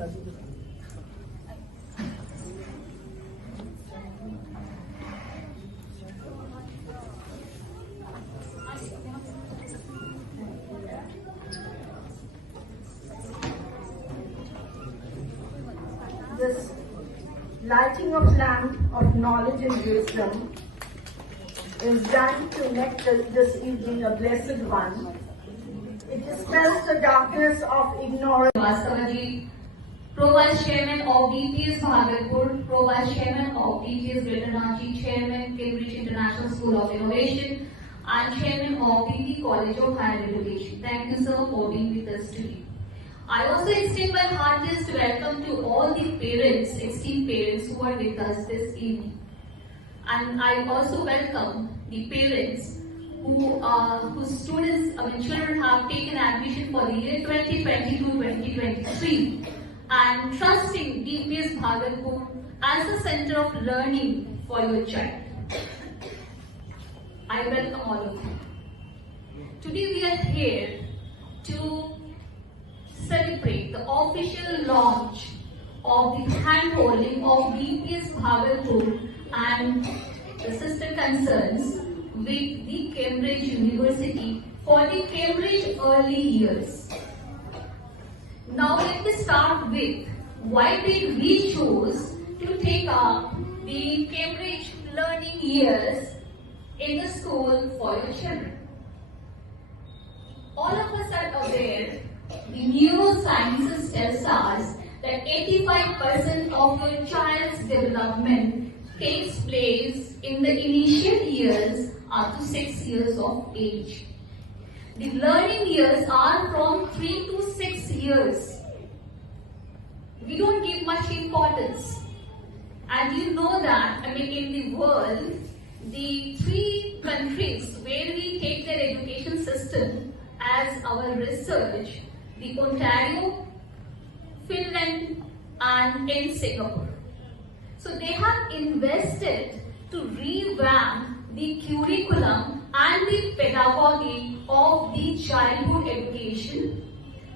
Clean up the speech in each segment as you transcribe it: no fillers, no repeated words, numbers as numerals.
This lighting of lamp of knowledge and wisdom is done to make this evening a blessed one. It dispels the darkness of ignorance. Vastavaji, Pro-Vice Chairman of DPS Bhagalpur, Pro-Vice Chairman of DPS Greater Ranchi, Chairman Cambridge International School of Innovation, and Chairman of DP College of Higher Education. Thank you, sir, for being with us today. I also extend my heartiest welcome to all the parents, esteemed parents who are with us this evening. And I also welcome the parents whose children have taken admission for the year 2022-2023 and trusting DPS Bhagalpur as a center of learning for your child. I welcome all of you. Today we are here to celebrate the official launch of the handholding of DPS Bhagalpur and the sister concerns with the Cambridge University for the Cambridge early years. Now let me start with why did we choose to take up the Cambridge learning years in the school for your children. All of us are aware the neurosciences tells us that 85% of your child's development takes place in the initial years up to 6 years of age. The learning years are from 3 to 6 years. We don't give much importance. And you know that, in the world, the 3 countries where we take their education system as our research, the Ontario, Finland, and in Singapore. So they have invested to revamp the curriculum and the pedagogy of the childhood education,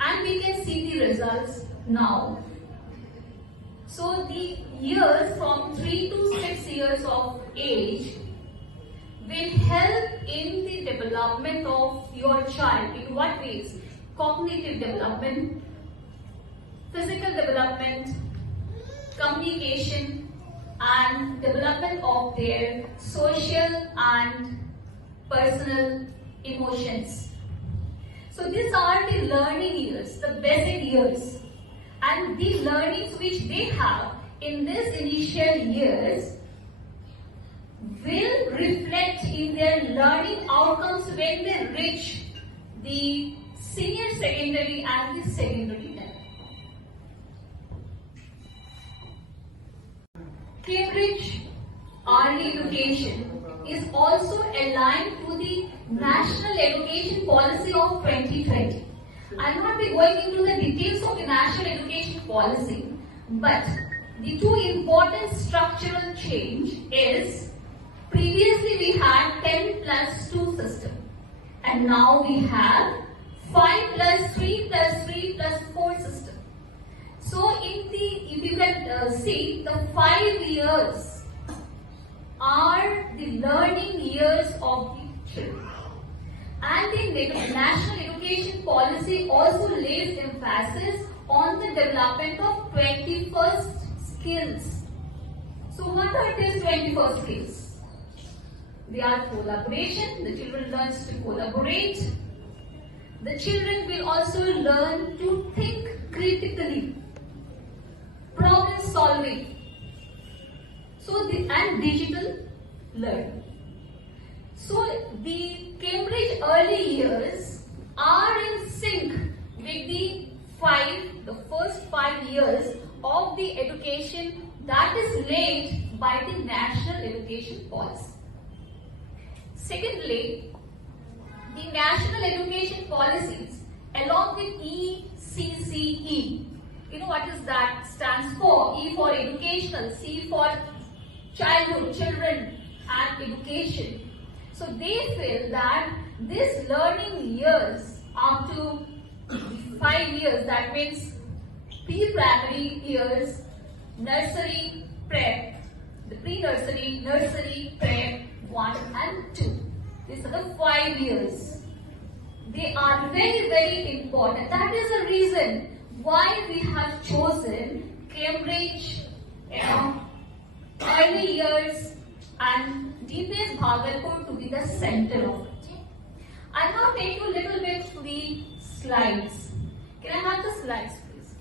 and we can see the results now. So the years from 3 to 6 years of age will help in the development of your child. In what ways? Cognitive development, physical development, communication, and development of their social and personal emotions. So these are the learning years, the basic years, and the learnings which they have in these initial years will reflect in their learning outcomes when they reach the senior secondary and the secondary level. Cambridge early education is also aligned to the National Education Policy of 2020. I will not be going into the details of the National Education Policy, but the 2 important structural change is previously we had 10+2 system, and now we have 5+3+3+4 system. So if you can see, the 5 years are the learning years of the children. And the National Education Policy also lays emphasis on the development of 21st skills. So what are these 21st skills? They are collaboration. The children learn to collaborate. The children will also learn to think critically, problem solving, and digital learning. So the Cambridge early years are in sync with the first 5 years of the education that is laid by the National Education Policy. Secondly, the National Education Policies along with ECCE, you know what is that? Stands for E for educational, C for childhood, children and education. So they feel that this learning years up to 5 years, that means pre-primary years, nursery, prep, the pre-nursery, nursery, prep 1 and 2. These are the 5 years. They are very, very important. That is the reason why we have chosen Cambridge, early years and DPS Bhagalpur to be the center of it. I'll now take you a little bit to the slides. Can I have the slides, please?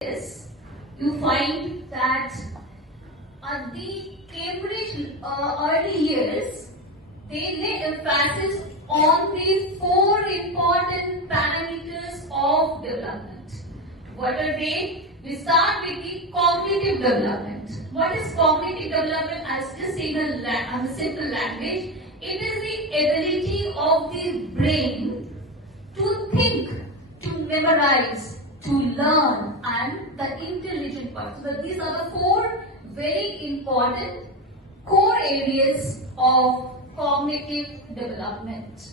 Yes, you find that at the Cambridge early years, they lay emphasis on the 4 important parameters of development. What are they? We start with the cognitive development. What is cognitive development? As just in a simple language, it is the ability of the brain to think, to memorize, to learn, and the intelligent part. So these are the 4 very important core areas of cognitive development.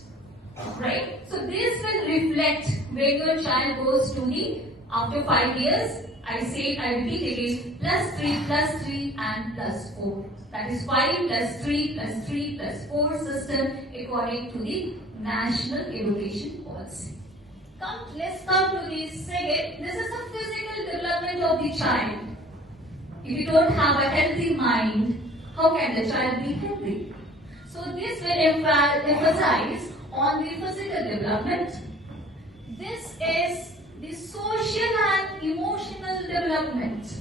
Right? So this will reflect when your child goes to the, after 5 years, I repeat again, +3, and +4. That is 5 +3 +3 +4 system according to the National Education Policy. Let's come to the second. This is the physical development of the child. If you don't have a healthy mind, how can the child be healthy? So this will emphasize on the physical development. This is the social and emotional development.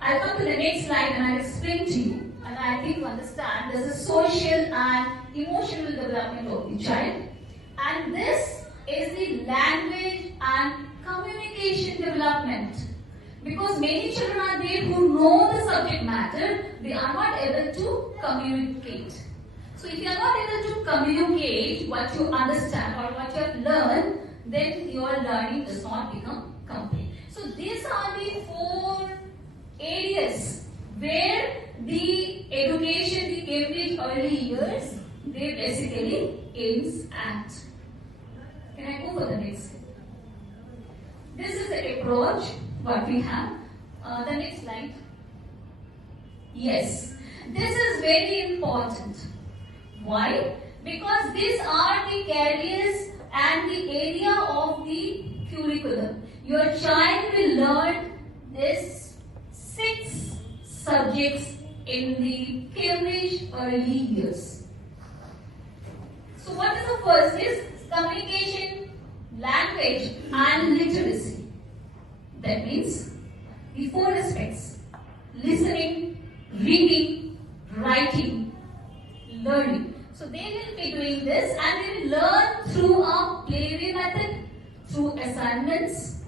I'll come to the next slide and I'll explain to you. And I think you understand there's a social and emotional development of the child. And this is the language and communication development. Because many children are there who know the subject matter, they are not able to communicate. So if you are not able to communicate what you understand or what you have learned, then your learning does not become complete. So these are the 4 areas where the education, the Cambridge early years, they basically aims at. Can I go for the next? This is the approach what we have. The next slide. Yes, this is very important. Why? Because these are the carriers and the area of the curriculum. Your child will learn this 6 subjects in the Cambridge early years. So what is the first is communication, language and literacy. That means the 4 aspects: listening, reading, writing, learning. So they will be doing this and they will learn through a play method, through assignments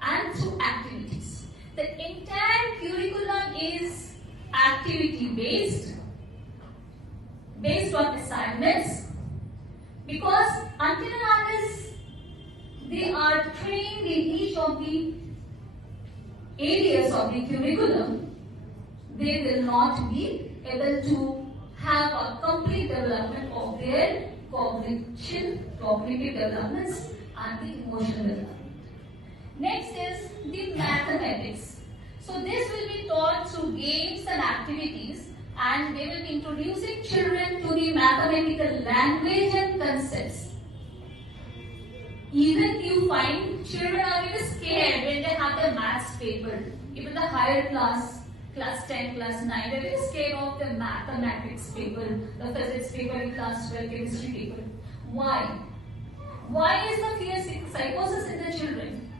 and through activities. The entire curriculum is activity based on assignments, because until unless they are trained in each of the areas of the curriculum, they will not be able to have a complete development of their cognitive developments and the emotional development. Next is the mathematics. So this will be taught through games and activities, and they will be introducing children to the mathematical language and concepts. Even you find children are even scared when they have the maths paper. Even the higher class 10, class 9, they're very scared of the mathematics paper, the physics paper in class 12, chemistry paper. Why? Why is the fear psychosis in the children?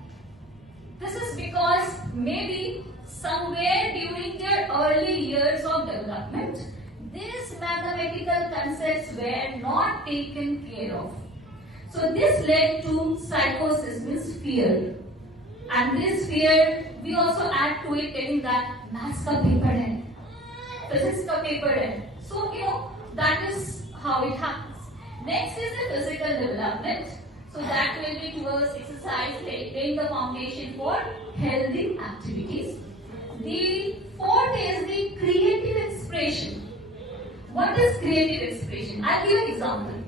This is because maybe somewhere during their early years of development, these mathematical concepts were not taken care of. So this led to psychosis, means fear. And this fear, we also add to it telling that maths ka paper hai, physics ka paper hai. So, that is how it happens. Next is the physical development. So that will be towards exercise, laying the foundation for healthy activities. The 4th is the creative expression. What is creative expression? I'll give an example.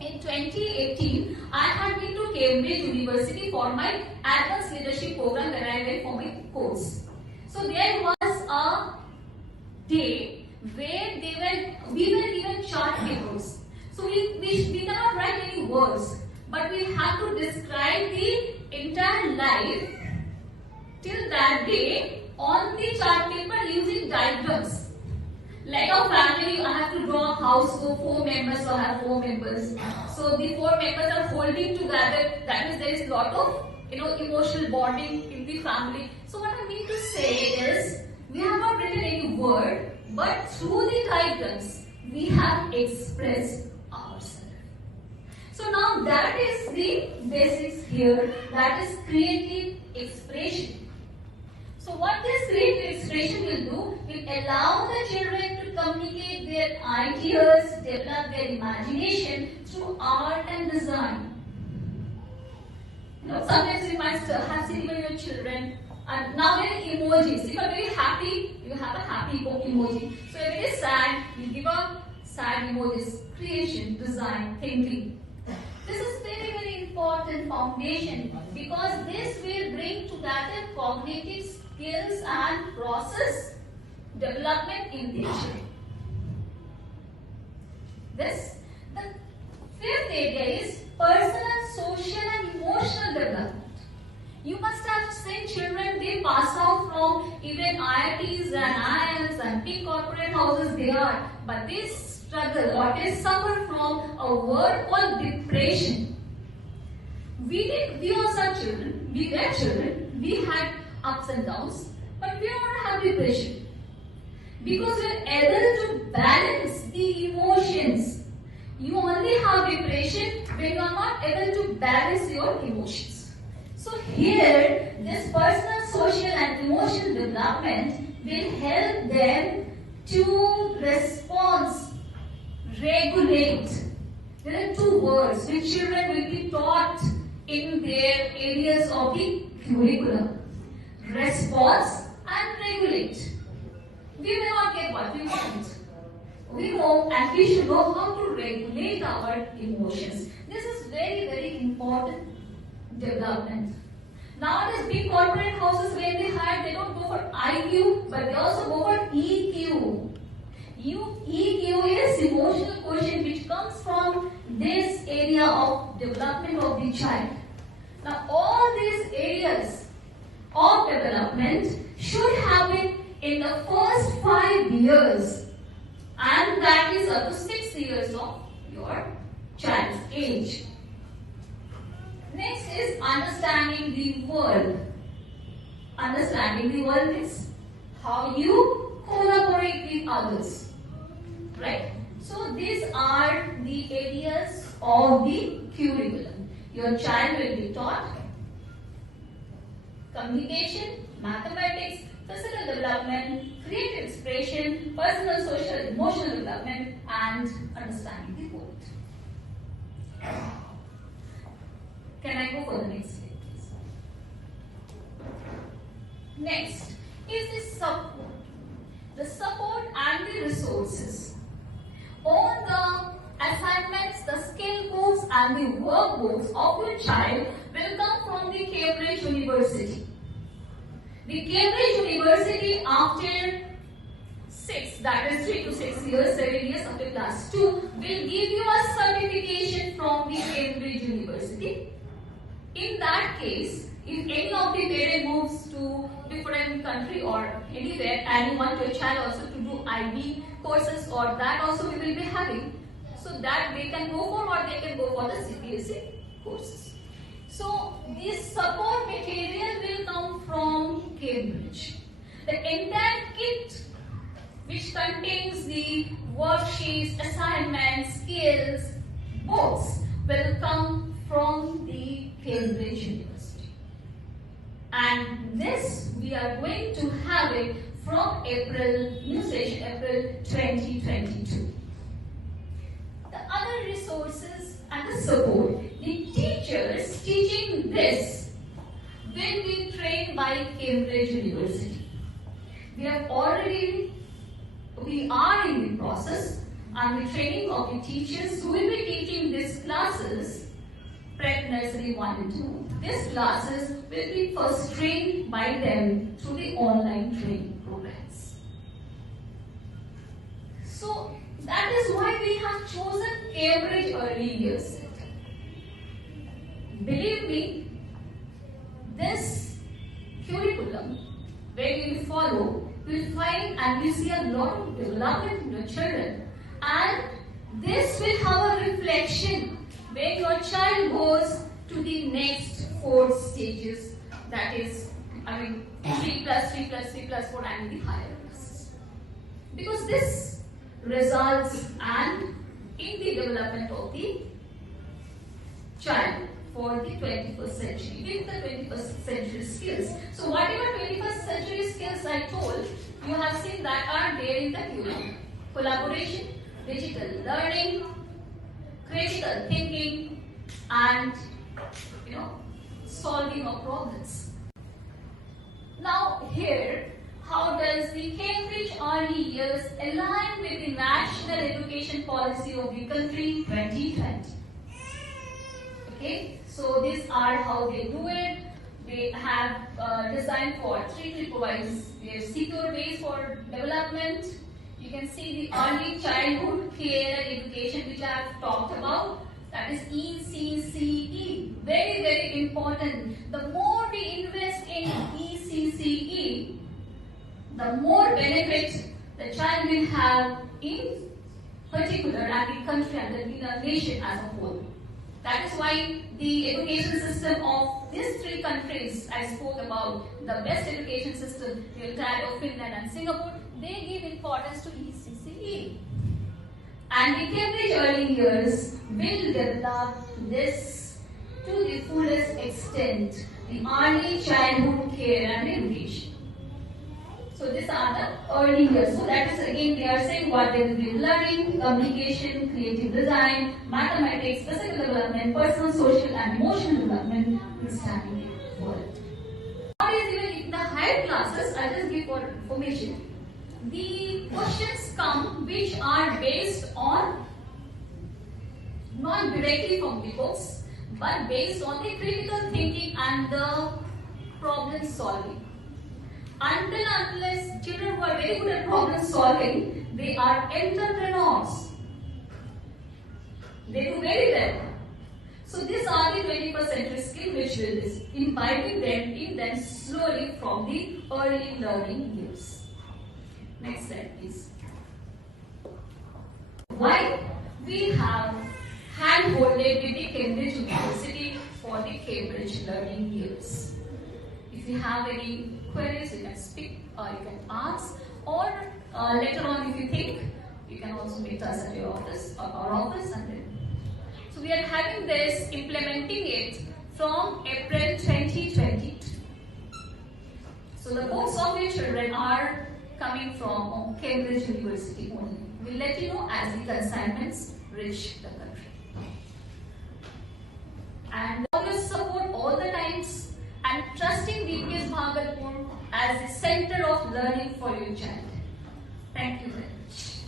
In 2018, I had been to Cambridge University for my advanced leadership program where I went for my course. So there was a day where we were given chart papers. So we cannot write any words, but we have to describe the entire life till that day on the chart paper using diagrams. Like a family, I have to draw a house, so 4 members, so I have 4 members. So the 4 members are holding together. That means there is a lot of emotional bonding in the family. So what I mean to say is, we have not written any word, but through the diagrams, we have expressed ourselves. So now that is the basics here. That is creative expression. So what this creative expression will do, will allow the children to communicate their ideas, develop their imagination through art and design. Sometimes you might have seen even your children, and now there are emojis. If you are very happy, you have a happy emoji. So if it is sad, you give a sad emojis. Creation, design, thinking. This is very, very important foundation because this will bring together cognitive skills and process development in the children. The fifth area is personal, social and emotional development. You must have seen children, they pass out from even IITs and IIMs and big corporate houses they are, but they struggle or they suffer from a word called depression. We also are children, we were children, we had ups and downs, but we don't have depression. Because we are able to balance the emotions. You only have depression when you are not able to balance your emotions. So here, this personal, social and emotional development will help them to respond, regulate. There are 2 words which children will be taught in their areas of the curriculum. Response and regulate. We may not get what we want. We know and we should know how to regulate our emotions. This is very, very important development. Nowadays, big corporate houses where they don't go for IQ, but they also go for EQ. EQ is emotional quotient which comes from this area of development of the child. Now, all these areas of development should happen in the first 5 years, and that is up to 6 years of your child's age. Next is understanding the world. Understanding the world is how you collaborate with others. Right? So these are the areas of the curriculum. Your child will be taught communication, mathematics, physical development, creative expression, personal, social, emotional development, and understanding the world. Can I go for the next slide, please? Next is the support. The support and the resources. All the assignments, the skill books and the workbooks of your child will come from the Cambridge University. The Cambridge University, after 6, that is 3 to 6 years, 7 years after class 2, will give you a certification from the Cambridge University. In that case, if any of the parent moves to different country or anywhere and you want your child also to do IB courses, or that also we will be having, so that they can go for, or they can go for the CBSE courses. So this support material will come from Cambridge. The entire kit which contains the worksheets, assignments, skills, books will come from the Cambridge University. And this we are going to have it from new session, April 2022. The other resources and the support, the teachers teaching this will be trained by Cambridge University. We are in the process, and the training of the teachers who will be teaching these classes, prep nursery 1 and 2. These classes will be first trained by them through the online training programs. So that is why we have chosen Cambridge Early Years Center. Believe me, this curriculum where you will follow, you will find and you see a lot of development in your children, and this will have a reflection when your child goes to the next 4 stages, that is, 3 plus 3 plus 3 plus 4 and the higher classes. Because this results and in the development of the child for the 21st century, with the 21st century skills. So whatever 21st century skills I told, you have seen that are there in the curriculum. Collaboration, digital learning, critical thinking, and solving of problems. Now here, how does the Cambridge Early Years align with the National Education Policy of the country 2020? Okay, so these are how they do it. They have designed for 3 triple-wise, secure ways for development. You can see the early childhood care and education which I have talked about. That is ECCE. Very, very important. The more we invest in ECCE, the more benefit the child will have in particular and the country and the nation as a whole. That is why the education system of these 3 countries I spoke about, the best education system, the Ontario, Finland and Singapore, they give importance to ECCE. And the Cambridge Early Years will develop this to the fullest extent, the early childhood care and education. So these are the early years. So that is again they are saying what they will be learning, communication, creative design, mathematics, physical development, personal, social and emotional development in studying the world. What is even in the higher classes, I just give for information. The questions come which are based on not directly from the books, but based on the critical thinking and the problem solving. Until unless children who are very good at problem solving, they are entrepreneurs. They do very well. So these are the 21st century skills which will be imbibing them in them slowly from the early learning years. Next slide, please. Why we have hand-holded with the Cambridge University for the Cambridge learning years. If you have any queries, you can speak or you can ask, or later on if you think, you can also meet us at your office or our office. And then. So we are having this, implementing it from April 2022. So the books of your children are coming from Cambridge University only. We'll let you know as the consignments reach the country. And always support all the times and trusting DPS Bhagalpur as the center of learning for your child. Thank you very much.